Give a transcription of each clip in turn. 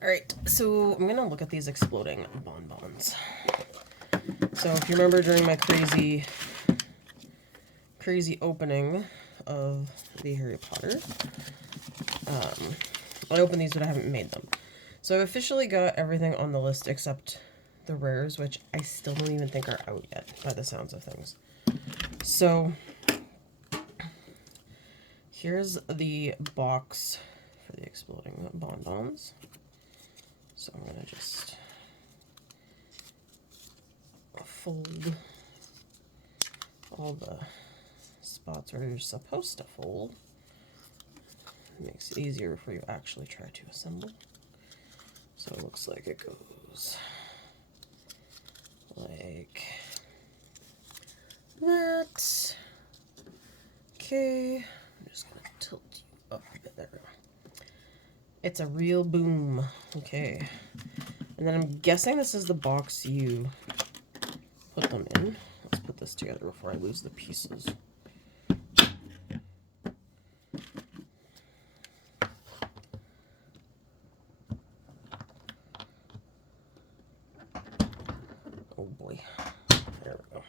Alright, so I'm gonna look at these exploding bonbons. So if you remember during my crazy opening of the Harry Potter, I opened these but I haven't made them. So I've officially got everything on the list except the rares, which I still don't even think are out yet by the sounds of things. So here's the box for the exploding bonbons. So I'm gonna just fold all the spots where you're supposed to fold. It makes it easier before you actually try to assemble. So it looks like it goes like that. Okay, I'm just gonna tilt you up a bit there. It's a real boom. Okay. And then I'm guessing this is the box you put them in. Let's put this together before I lose the pieces. Oh boy. There we go.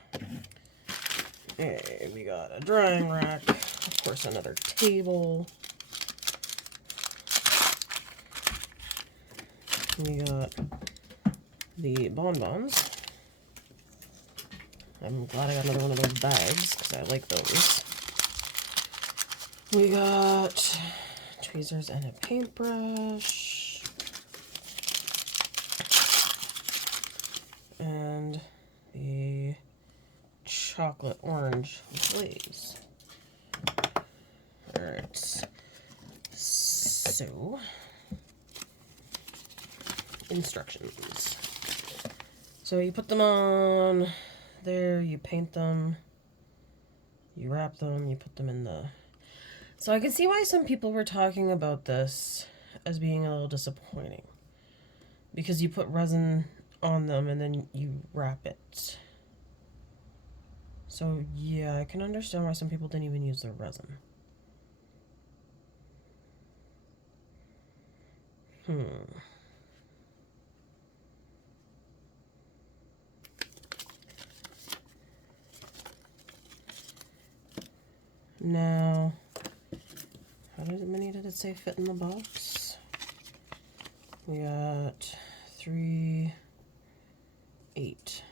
Okay, we got a drying rack. Of course, another table. We got the bonbons. I'm glad I got another one of those bags because I like those. We got tweezers and a paintbrush. And the chocolate orange glaze. Alright. So, instructions. So you put them on there, you paint them, you wrap them, you put them in the... So I can see why some people were talking about this as being a little disappointing. Because you put resin on them and then you wrap it. So yeah, I can understand why some people didn't even use their resin. Now, how many did it say fit in the box? We got 3, 8.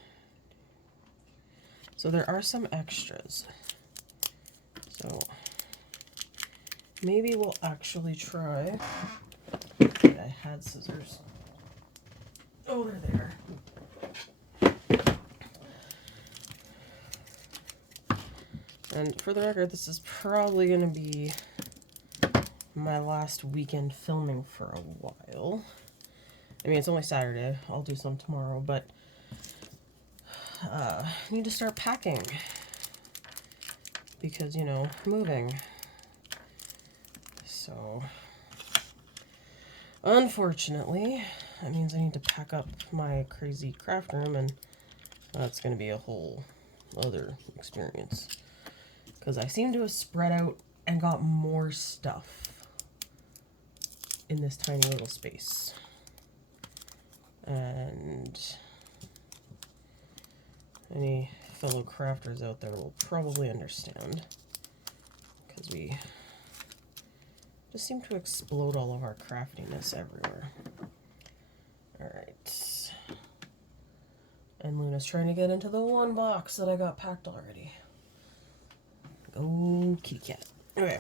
So there are some extras. So maybe we'll actually try. I had scissors. Oh, they're there. And for the record, this is probably going to be my last weekend filming for a while. I mean, it's only Saturday. I'll do some tomorrow, but I need to start packing because, you know, moving. So, unfortunately, that means I need to pack up my crazy craft room, and that's going to be a whole other experience. Because I seem to have spread out and got more stuff in this tiny little space. And any fellow crafters out there will probably understand. Because we just seem to explode all of our craftiness everywhere. Alright. And Luna's trying to get into the one box that I got packed already. Go kitty cat. Okay.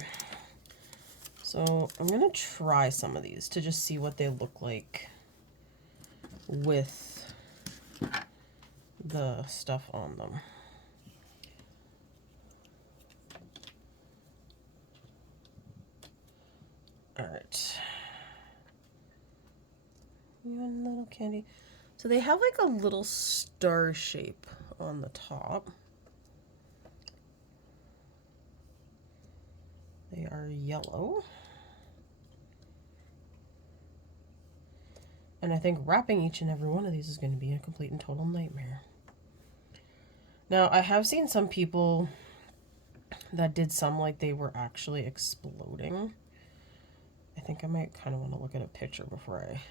So I'm going to try some of these to just see what they look like with the stuff on them. Alright. One little candy. So they have like a little star shape on the top. They are yellow. And I think wrapping each and every one of these is going to be a complete and total nightmare. Now, I have seen some people that did some like they were actually exploding. I think I might kind of want to look at a picture before I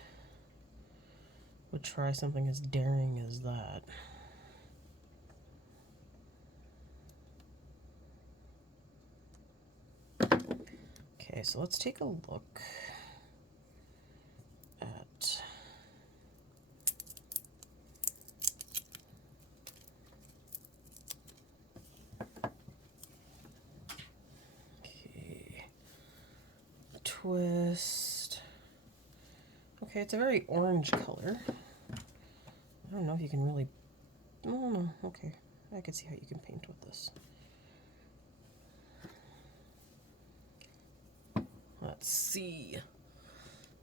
would try something as daring as that. Okay, so let's take a look at twist. Okay, it's a very orange color. I don't know if you can really... Oh, no, okay. I can see how you can paint with this. Let's see.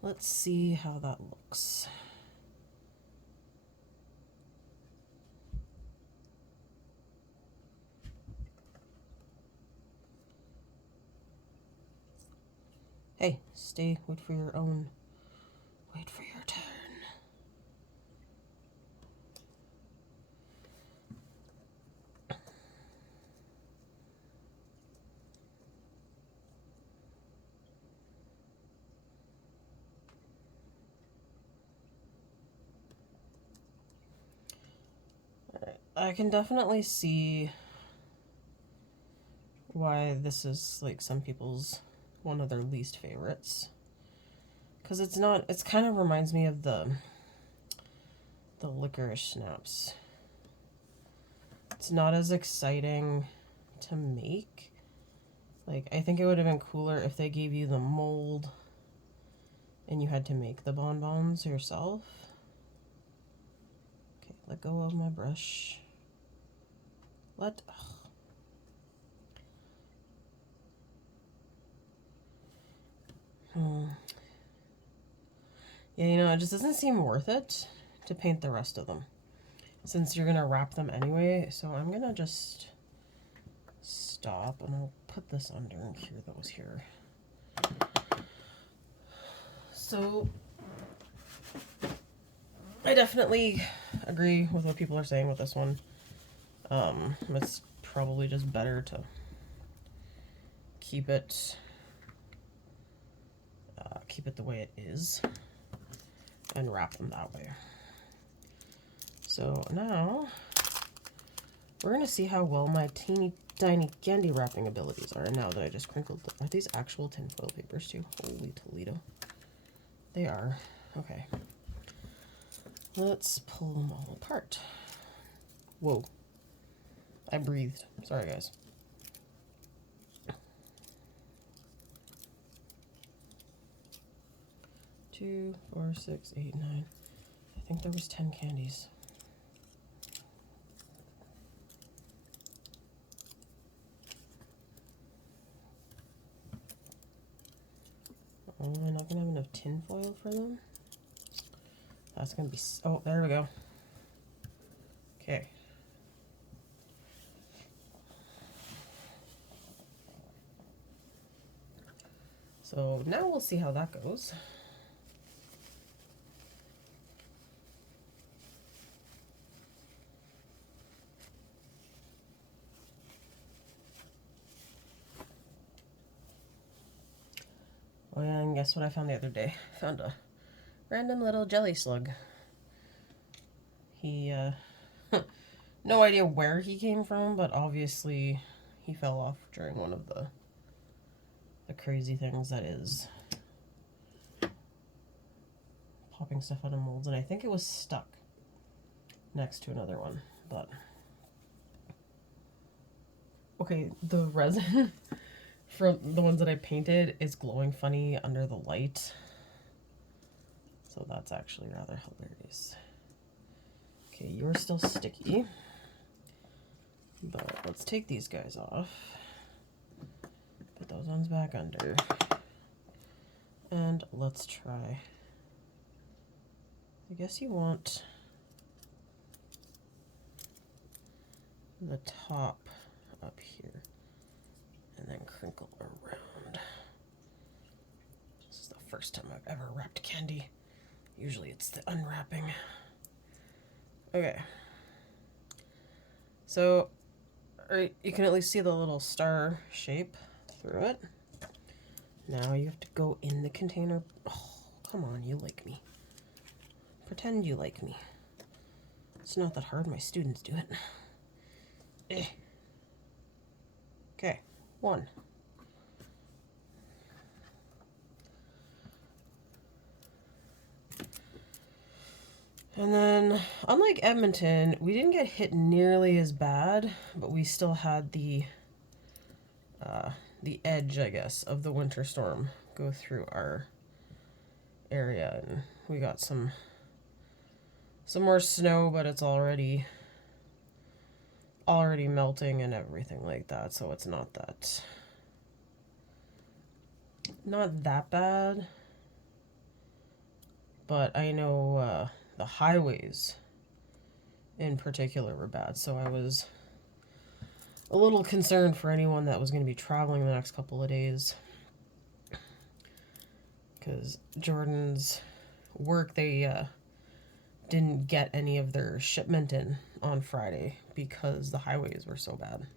Let's see how that looks. Hey, stay, wait for your own. Wait for your turn. Alright, I can definitely see why this is like some people's one of their least favorites. Because it's not, it's kind of reminds me of the licorice snaps. It's not as exciting to make. Like, I think it would have been cooler if they gave you the mold and you had to make the bonbons yourself. Okay, let go of my brush. Ugh. Yeah, you know, it just doesn't seem worth it to paint the rest of them, since you're gonna wrap them anyway. So I'm gonna just stop, and I'll put this under here that was here. So I definitely agree with what people are saying with this one. It's probably just better to keep it the way it is and wrap them that way. So now we're gonna see how well my teeny tiny candy wrapping abilities are. And now that I just crinkled them, are these actual tinfoil papers too? Holy Toledo. They are. Okay. Let's pull them all apart. Whoa. I breathed. Sorry, guys. Two, 4, 6, 8, 9. I think there was 10 candies. Oh, am I not gonna have enough tin foil for them? That's gonna be... Oh, there we go. Okay. So now we'll see how that goes. Oh yeah, and guess what I found the other day? I found a random little jelly slug. He, no idea where he came from, but obviously he fell off during one of the crazy things that is popping stuff out of molds, and I think it was stuck next to another one, but okay, the resin from the ones that I painted is glowing funny under the light, so that's actually rather hilarious. Okay, you're still sticky, but let's take these guys off. Put those ones back under. And let's try. I guess you want the top up here and then crinkle around. This is the first time I've ever wrapped candy. Usually it's the unwrapping. Okay. So you can at least see the little star shape through it. Now you have to go in the container. Oh, come on, you like me. pretend you like me. It's not that hard. My students do it. Okay, 1. And then, unlike Edmonton, we didn't get hit nearly as bad, but we still had the edge, I guess, of the winter storm go through our area, and we got some more snow, but it's already melting and everything like that, so it's not that bad. But I know the highways in particular were bad, so I was a little concerned for anyone that was going to be traveling the next couple of days, because Jordan's work, they didn't get any of their shipment in on Friday because the highways were so bad.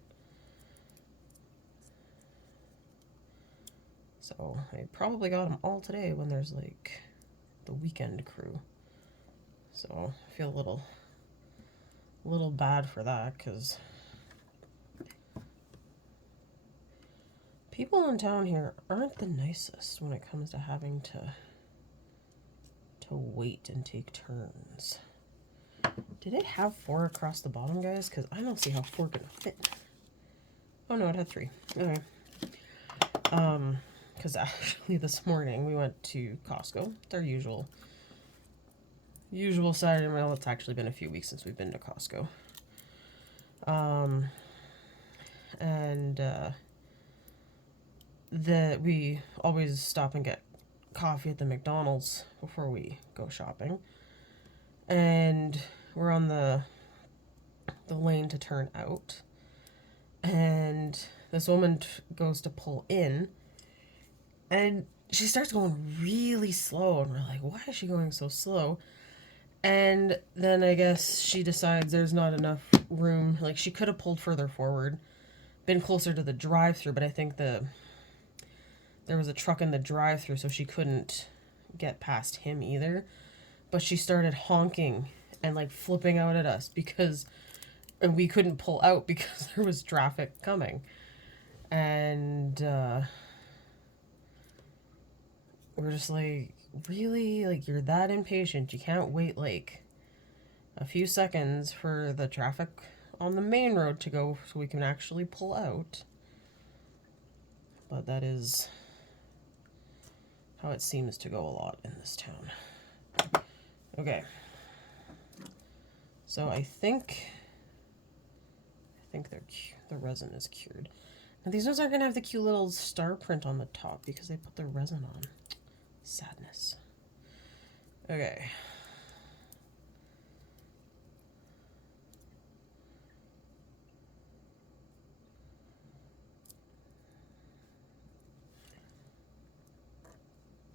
So I probably got them all today when there's like the weekend crew. So I feel a little bad for that, because people in town here aren't the nicest when it comes to having to wait and take turns. Did it have 4 across the bottom, guys? Because I don't see how 4 gonna fit. Oh no, it had 3. Okay. Because actually this morning we went to Costco. It's our usual Saturday. Well, it's actually been a few weeks since we've been to Costco. We always stop and get coffee at the McDonald's before we go shopping. And we're on the lane to turn out. And this woman goes to pull in, and she starts going really slow, and we're like, why is she going so slow? And then I guess she decides there's not enough room. Like, she could have pulled further forward, been closer to the drive-thru, but I think there was a truck in the drive-thru, so she couldn't get past him either. But she started honking and like flipping out at us and we couldn't pull out because there was traffic coming. And we're just like, really? Like, you're that impatient? You can't wait like a few seconds for the traffic on the main road to go so we can actually pull out? But that is how it seems to go a lot in this town. Okay. So I think the resin is cured. Now these ones aren't going to have the cute little star print on the top because they put the resin on. Sadness. Okay.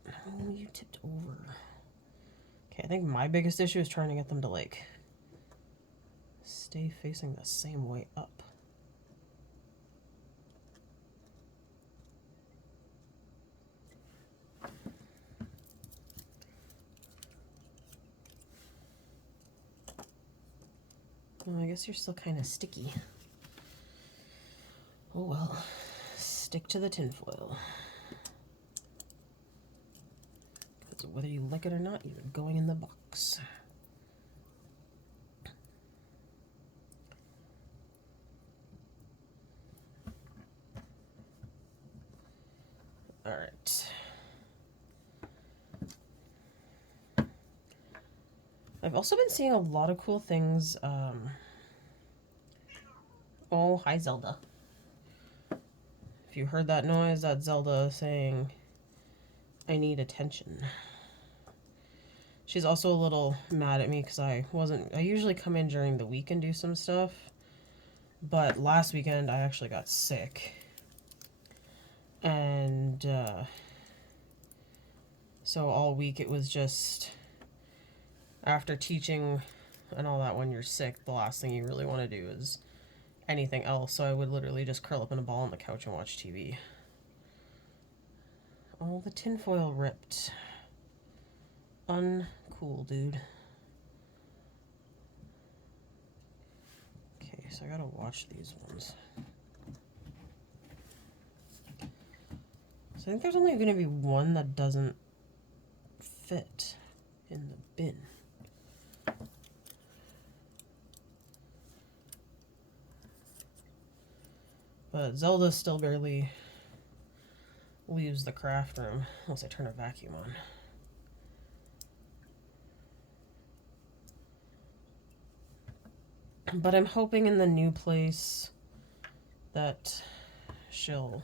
Oh, you tipped over. Okay, I think my biggest issue is trying to get them to like stay facing the same way up. Well, I guess you're still kind of sticky. Oh well, stick to the tinfoil. Because whether you like it or not, you're going in the box. All right. I've also been seeing a lot of cool things. Oh, hi, Zelda. If you heard that noise, that's Zelda saying, I need attention. She's also a little mad at me because I usually come in during the week and do some stuff. But last weekend, I actually got sick. And so all week it was just, after teaching and all that, when you're sick, the last thing you really want to do is anything else. So I would literally just curl up in a ball on the couch and watch TV. Oh, the tinfoil ripped. Uncool, dude. I gotta watch these ones. So I think there's only gonna be one that doesn't fit in the bin. But Zelda still barely leaves the craft room unless I turn a vacuum on. But I'm hoping in the new place that she'll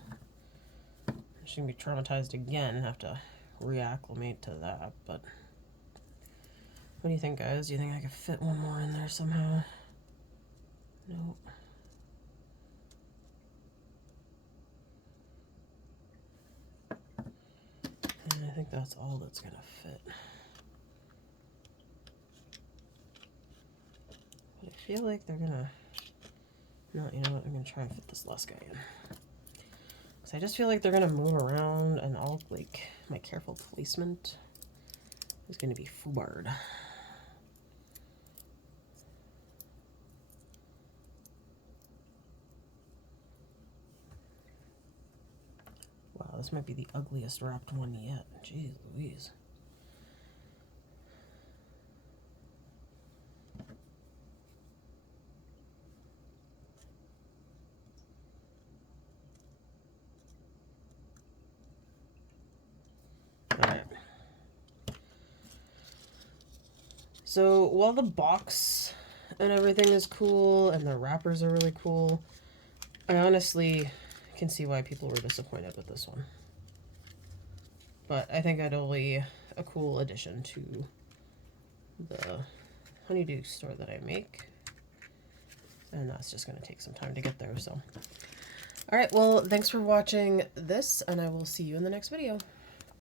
be traumatized again and have to reacclimate to that. But what do you think, guys? Do you think I could fit one more in there somehow? Nope. And I think that's all that's gonna fit. But I feel like they're gonna... No, you know what? I'm gonna try and fit this last guy in. Because I just feel like they're gonna move around and all, like, my careful placement is gonna be foobarred. Wow, this might be the ugliest wrapped one yet. Jeez Louise. Alright. So while the box and everything is cool and the wrappers are really cool, I honestly can see why people were disappointed with this one. But I think it'll be a cool addition to the Honeydukes store that I make. And that's just going to take some time to get there, so. Alright, well, thanks for watching this, and I will see you in the next video.